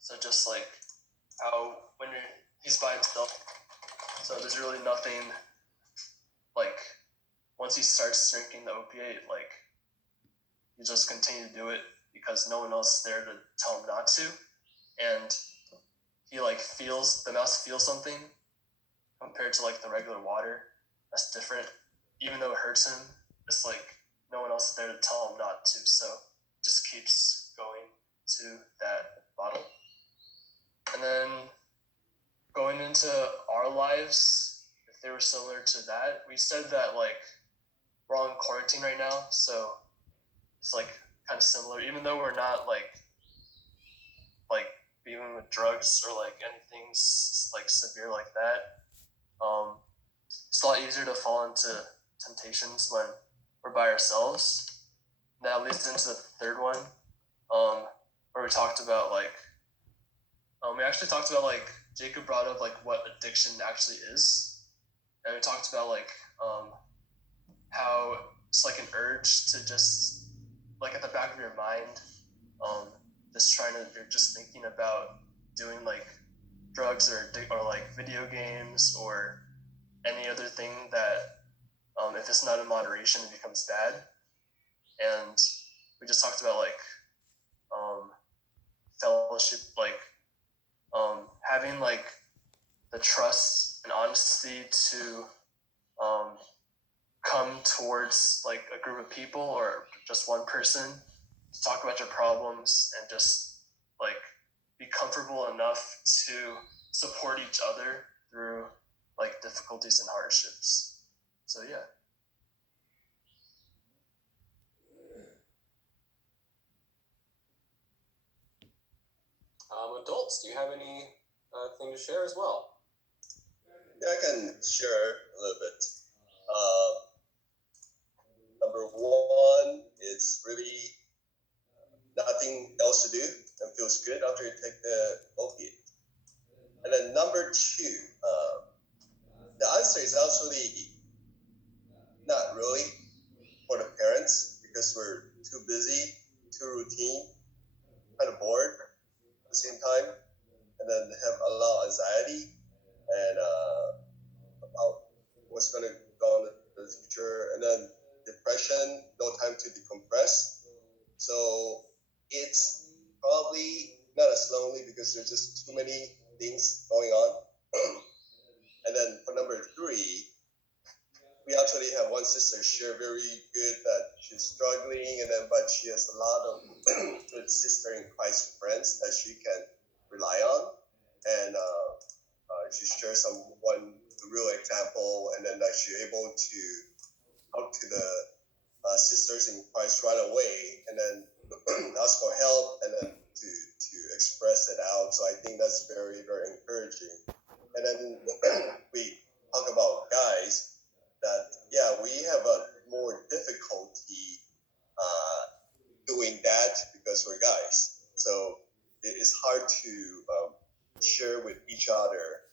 So just like how when he's by himself, so there's really nothing like once he starts drinking the opiate, like you just continue to do it because no one else is there to tell him not to, and he like feels the mouse feels something compared to like the regular water that's different, even though it hurts him. It's like no one else is there to tell him not to, so he just keeps going to that bottle. And then going into our lives, if they were similar to that, we said that like we're all in quarantine right now, so it's like kind of similar, even though we're not like dealing with drugs or like anything like severe like that. It's a lot easier to fall into temptations when we're by ourselves. That leads into the third one, where we talked about like we actually talked about like Jacob brought up like what addiction actually is, and we talked about like how it's like an urge to just like at the back of your mind, just trying to you're just thinking about doing like drugs or like video games or any other thing that if it's not in moderation it becomes bad. And we just talked about like fellowship, like having like the trust and honesty to come towards like a group of people or just one person to talk about your problems and just like be comfortable enough to support each other through like difficulties and hardships. So yeah. Adults, do you have any thing to share as well? Yeah, I can share a little bit. Uh, Number one, it's really nothing else to do and feels good after you take the opiate. And then number two, the answer is actually not really for the parents because we're too busy, too routine, kind of bored at the same time, and then have a lot of anxiety and about what's going to go on in the future, and then depression, no time to decompress. So it's probably not as lonely because there's just too many things going on. And then for number three, we actually have one sister share very good that she's struggling, and then but she has a lot of good sister in Christ friends that she can rely on, and she shares some one real example, and then that she's able to talk to the sisters in Christ right away, and then ask for help, and then to express it out. So I think that's very very encouraging. And then we talk about guys that yeah we have a more difficulty uh, doing that because we're guys. So it is hard to share with each other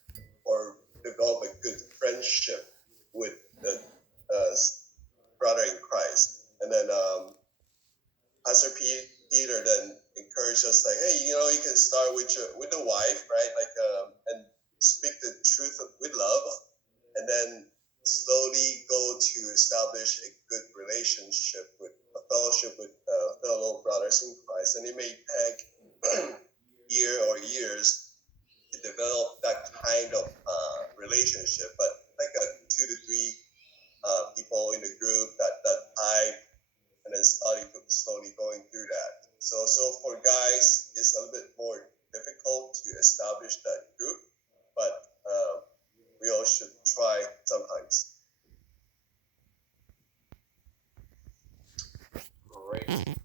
or develop a good friendship with the uh, brother in Christ. And then Pastor Peter then encouraged us like, hey, you can start with the wife, right? Like, and speak the truth with love, and then slowly go to establish a good relationship with a fellowship with fellow brothers in Christ. And it may take year or years to develop that kind of relationship, but like a 2 to 3 people in the group that type, and then slowly going through that. So for guys, it's a little bit more difficult to establish that group, but we all should try sometimes. Great.